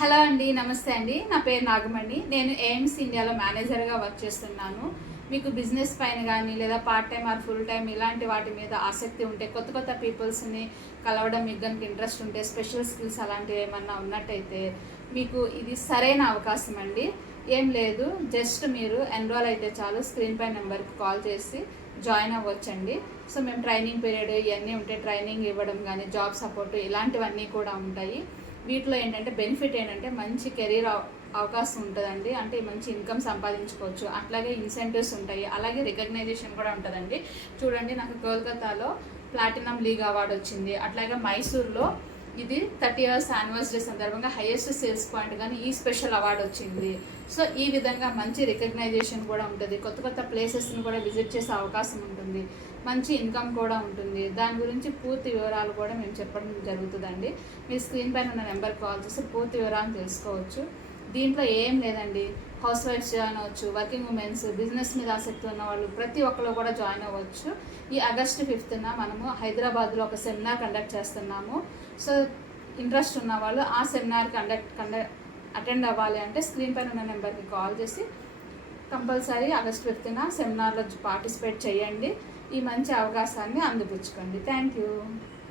Hello అండి, నమస్తే అండి. నా పేరు నాగమణి. నేను ఏఎంసీ ఇండియాలో మేనేజర్గా వర్క్ చేస్తున్నాను. మీకు బిజినెస్ పైన కానీ లేదా part time are full time ఇలాంటి వాటి మీద ఆసక్తి ఉంటే, కొత్త కొత్త పీపుల్స్ని కలవడం మీకు కనుక ఇంట్రెస్ట్ ఉంటే, స్పెషల్ స్కిల్స్ అలాంటివి ఏమన్నా ఉన్నట్టయితే మీకు ఇది సరైన అవకాశం అండి. ఏం లేదు, జస్ట్ మీరు ఎన్రోల్ అయితే చాలు, స్క్రీన్ పై నెంబర్కి కాల్ చేసి జాయిన్ అవ్వచ్చండి. సో మేము ట్రైనింగ్ పీరియడ్ ఇవన్నీ ఉంటే ట్రైనింగ్ ఇవ్వడం కానీ, జాబ్ సపోర్ట్ ఇలాంటివన్నీ కూడా ఉంటాయి. వీటిలో ఏంటంటే బెనిఫిట్ ఏంటంటే మంచి కెరీర్ అవకాశం ఉంటుందండి. అంటే మంచి ఇన్కమ్ సంపాదించుకోవచ్చు. అట్లాగే ఇన్సెంటివ్స్ ఉంటాయి, అలాగే రికగ్నైజేషన్ కూడా ఉంటుందండి. చూడండి, నాకు కోల్కతాలో ప్లాటినం లీగ్ అవార్డు వచ్చింది. అట్లాగే మైసూర్లో ఇది 30 years యానివర్సరీ సందర్భంగా హైయెస్ట్ సేల్స్ పాయింట్ కానీ ఈ స్పెషల్ అవార్డు వచ్చింది. సో ఈ విధంగా మంచి రికగ్నైజేషన్ కూడా ఉంటుంది. కొత్త కొత్త ప్లేసెస్ని కూడా విజిట్ చేసే అవకాశం ఉంటుంది. మంచి ఇన్కమ్ కూడా ఉంటుంది. దాని గురించి పూర్తి వివరాలు కూడా మేము చెప్పడం జరుగుతుందండి. మీరు స్క్రీన్ పైన ఉన్న నెంబర్కి కాల్ చేసి పూర్తి వివరాలను తెలుసుకోవచ్చు. దీంట్లో ఏం లేదండి, హౌస్ వైఫ్స్ జాయిన్ అవ్వచ్చు, వర్కింగ్ ఉమెన్స్, బిజినెస్ మీద ఆసక్తి ఉన్న వాళ్ళు ప్రతి ఒక్కరు కూడా జాయిన్ అవ్వచ్చు. ఈ August 5th మనము హైదరాబాద్లో ఒక సెమినార్ కండక్ట్ చేస్తున్నాము. సో ఇంట్రెస్ట్ ఉన్న వాళ్ళు ఆ సెమినార్కి అటెండ్ అవ్వాలి అంటే స్క్రీన్ పైన ఉన్న నెంబర్కి కాల్ చేసి కంపల్సరీ August 5th సెమినార్లో పార్టిసిపేట్ చేయండి. ఈ మంచి అవకాశాన్ని అందిపుచ్చుకోండి. Thank you.